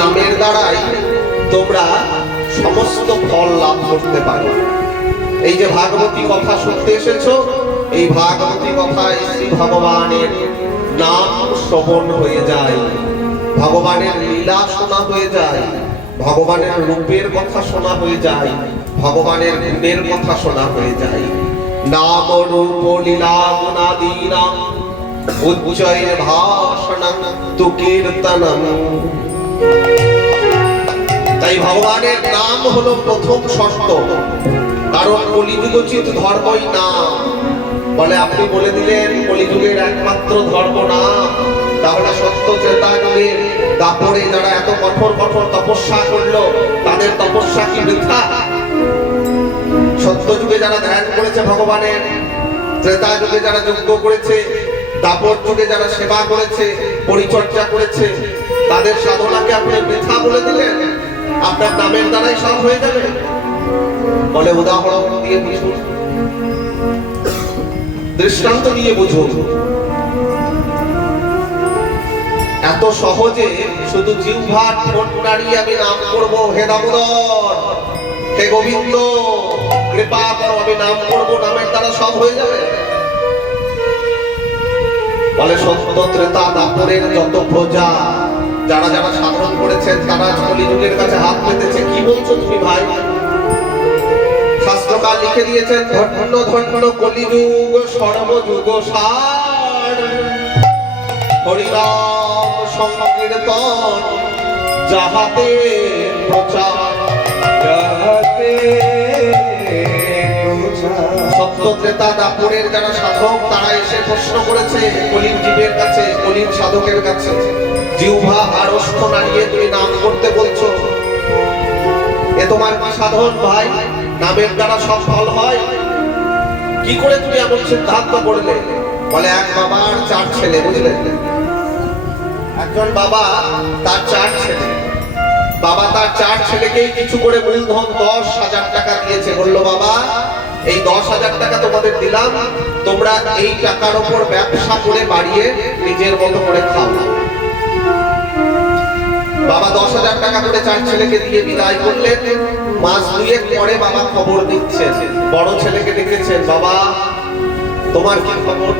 নামের দ্বারাই তোমরা সমস্ত ফল লাভ করতে পারো। এই যে ভাগবতী কথা শুনতে এসেছো, এই ভাগবতী কথায় শ্রী ভগবানের নাম শ্রবণ হয়ে যায়, ভগবানের লীলা শোনা হয়ে যায়, ভগবানের রূপের কথা শোনা হয়ে যায়, ভগবানের গুণের কথা শোনা হয়ে যায়। নাম রূপ লীলা গুণাদীনাম উচ্চয় ভাষণং তু কীর্তনম। তাই ভগবানের নাম হলো প্রথম শর্ত, কারণ কলিযুগোচিত ধর্মই নাম। বলে আপনি বলে দিলেন কলিযুগের একমাত্র ধর্ম নাম, তাহলে সত্য ত্রেতা যুগের দাপরে যারা এত কঠোর কঠোর তপস্যা করলো তাদের তপস্যা কি বৃথা? সত্য যুগে যারা ধ্যান করেছে ভগবানের, ত্রেতা যুগে যারা যজ্ঞ করেছে, দাপর যুগে যারা সেবা করেছে, পরিচর্যা করেছে, তাদের সাধনাকে আপনি বৃথা বলে দিলেন? আপনার নামের দ্বারাই সব হয়ে যাবে? বলে উদাহরণ দিয়ে বুঝুন, দৃষ্টান্ত দিয়ে বুঝুন। এত সহজে শুধু জিহ্বা ঠোঁট নাড়িয়ে আমি নাম করব, হে দামোদর, হে গোবিন্দ কৃপা করো, আমি নাম করব, নামের দ্বারা সব হয়ে যাবে? বলে সত্য ত্রেতা দাপরের যত প্রজা যারা যারা সাধন করেছেন তারা কলিযুগের কাছে হাত পেতেছে। কি বলছো তুমি ভাই? শাস্ত্রকার লিখে দিয়েছেন ধন্য ধন্য কলিযুগ সর্বযুগ সার, হরিনাম সংকীর্তন যাহাতে প্রচার, যাহাতে সত্য ত্রেতা দাপরের যারা সাধক তারা এসে প্রশ্ন করেছে কলির জীবের কাছে, কলির সাধকের কাছে, জিহ্বা আর অস্ত নাড়িয়ে তুমি নাম করতে বলছো, এ তোমার কি সাধন ভাই? নামের দ্বারা সব ফল হয়? কি করে তুমি এমন সিদ্ধান্ত করলে? বলে এক বাবার 4 ছেলে, বুঝলেন? একজন বাবা তার 4 ছেলে, বাবা তার 4 ছেলেকেই কিছু করে মূলধন 10,000 টাকা দিয়েছে। বললো বাবা এই 10,000 টাকা তোমাদের দিলাম, তোমরা এই টাকার উপর ব্যবসা করে বাড়িয়ে নিজের মতো করে খাও। বাবা 10,000 টাকা করে 4 ছেলেকে দিয়ে বিদায় করলেন। মাস 2 পরে বাবা খবর দিচ্ছেন, বড় ছেলেকে ডেকেছেন, বাবা তোমার কি খবর?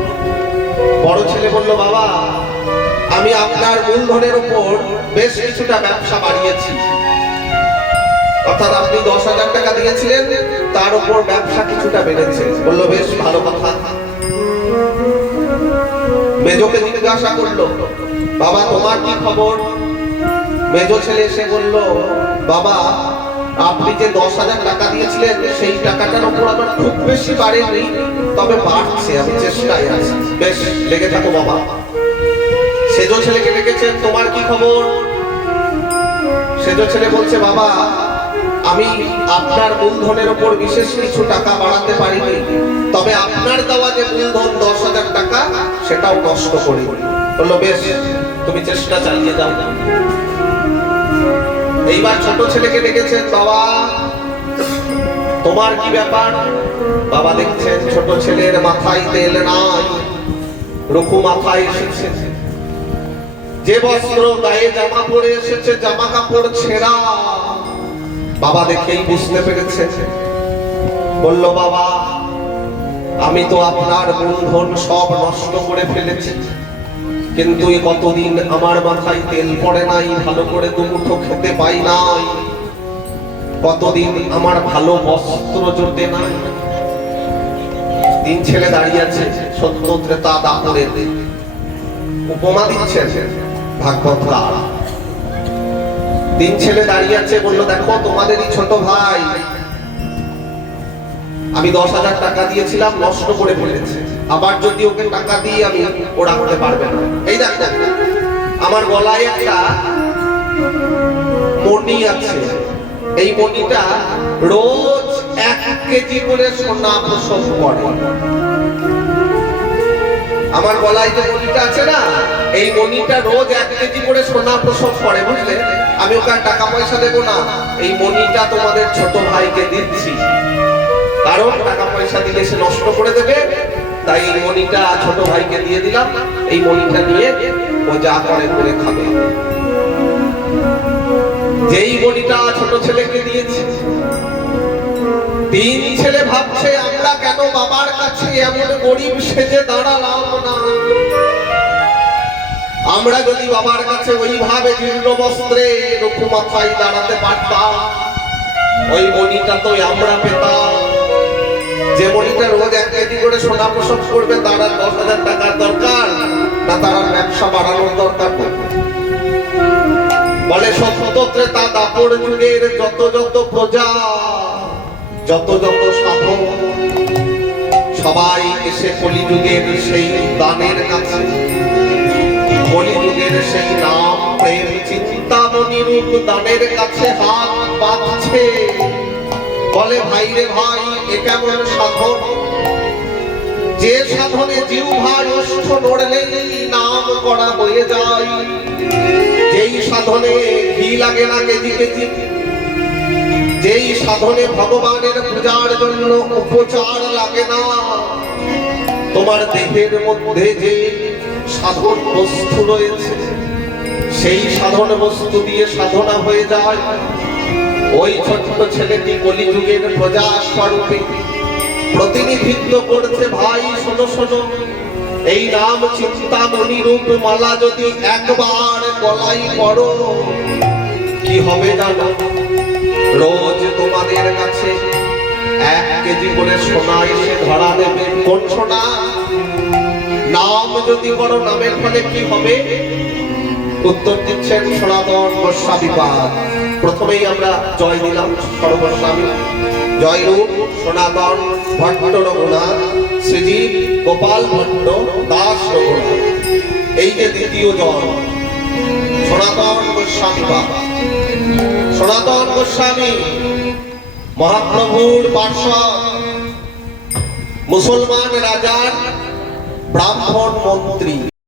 বড় ছেলে বলল বাবা আমি আপনার মূলধনের উপর বেশ কিছুটা ব্যবসা বাড়িয়েছি, অর্থাৎ আপনি 10,000 টাকা দিয়েছিলেন তার উপর ব্যবসা কিছুটা বেড়েছে। বললো বেশ ভালো কথা। মেজোকে জিজ্ঞাসা করলো বাবা তোমার কি খবর? মেজো ছেলে এসে বলল বাবা আপনি যে 10,000 টাকা দিয়েছিলেন সেই টাকাটার উপর আমার খুব বেশি বাড়েনি, তবে বাড়ছে, আমি চেষ্টায় আছি। বেশ লেগে থাকো বাবা। সেজো ছেলেকে ডেকেছেন, তোমার কি খবর? সেজো ছেলে বলছে বাবা আমি আপনার মূলধনের উপর বিশেষ কিছু টাকা বাড়াতে পারিনি, তবে আপনার দেওয়া যে মূলধন 10,000 টাকা সেটাও নষ্ট করি। বললো বেশ তুমি চেষ্টা চালিয়ে যাও। এইবার ছোট ছেলেকে ডেকেছেন, বাবা তোমার কি ব্যাপার? বাবা দেখছেন ছোট ছেলের মাথায় তেল নাই, রুখু মাথায় এসেছে, যে বস্ত্র গায়ে জামা পরে এসেছে জামা কাপড় ছেঁড়া। বাবা দেখেই বুঝতে পেরেছে। বলল বাবা আমি তো আপনার মূলধন সব নষ্ট করে ফেলেছি, কিন্তু এই কতদিন আমার মাথায় তেল পড়ে নাই, ভালো করে দুমুঠো খেতে পাই নাই, কতদিন আমার ভালো বস্ত্র জোটে নাই। 3 ছেলে দাঁড়িয়ে আছে, সত্য ত্রেতা দাপরের উপমা দিচ্ছেন ভাগবতরা। 3 ছেলে দাঁড়িয়ে আছে, বললো দেখো তোমাদেরই ছোট ভাই আমি 10,000 টাকা দিয়েছিলাম নষ্ট করে ফেলেছে, আবার যদি ওকে টাকা দিয়ে আমি ও রাখতে পারবে না। এই দেখো আমার গলায় একটা মণি আছে, এই মণিটা রোজ 1 কেজি করে সোনা প্রসব করে। আমার গলায় যে মণিটা আছে না, এই মণিটা রোজ 1 কেজি করে সোনা প্রসব করে, বুঝলে? আমি ওকে টাকা পয়সা দেবো না, এই মণিটা তোমাদের ছোট ভাইকে দিচ্ছি, কারণ টাকা পয়সা দিলে সে নষ্ট করে দেবে, তাই এই মণিটা ছোট ভাইকে দিয়ে দিলাম, এই মণিটা নিয়ে ও যা করে খাবে। যেই বনিটা ছোট ছেলেকে দিয়েছে, তিন ছেলে ভাবছে আমরা কেন বাবার কাছে এমন গরিব সেজে দাঁড়ালাম না। আমরা যদি বাবার কাছে ওইভাবে জীর্ণ বস্ত্রে রঘু মাথায় দাঁড়াতে পারতাম, ওই মণিটা তো আমরা পেতাম। যে মণিটা রোজ 1 কেজি করে সোনা প্রসব করবে, তার 10,000 টাকার দরকার না, তার ব্যবসা বাড়ানোর দরকার। বলে সত্যত্রে তা দাপর যুগের যত যত প্রজা, যত যত সাধক, সবাই এসে কলিযুগের সেই দানের কাছে, কলিযুগের সেই নাম প্রেম চিন্তামণি রূপ দানের কাছে হাত পাতছে। বলে ভাই রে ভাই, এ কেমন সাধন, যে সাধনে জিহ্বার ওষ্ঠ নড়লেই নাম করা হয়ে যায়, যেই সাধনে ঘি লাগে না কেজি কেজি, যেই সাধনে ভগবানের পূজার জন্য উপচার লাগে না। তোমার দেহের মধ্যে যে সাধন বস্তু রয়েছে, সেই সাধন বস্তু দিয়ে সাধনা হয়ে যায়। ওই ছোট্ট ছেলেটি কলিযুগের প্রজা স্বরূপে প্রতিনিধিত্ব করছে। ভাই শোনো শোনো, এই নাম চিন্তামণি রূপ মালা যদি একবার গলায় পড়ো, কি হবে জানো? রোজ তোমাদের কাছে 1 কেজি করে সোনা এসে ধরা দেবে। কোন সোনা? নাম যদি করো, নামের ফলে কি হবে? উত্তর দিচ্ছেন সনাতন গোস্বামীপাদ। প্রথমেই আমরা জয় দিলাম সর্বস্বামী, জয়রূপ সনাতন ভট্ট রঘুনাথ, শ্রীজীব গোপাল ভট্ট দাস রঘুনাথ। এই যে দ্বিতীয় জয়, সনাতন গোস্বামীপাদ। সনাতন গোস্বামী মহাপ্রভুর পার্ষদ, মুসলমান রাজার ব্রাহ্মণ মন্ত্রী।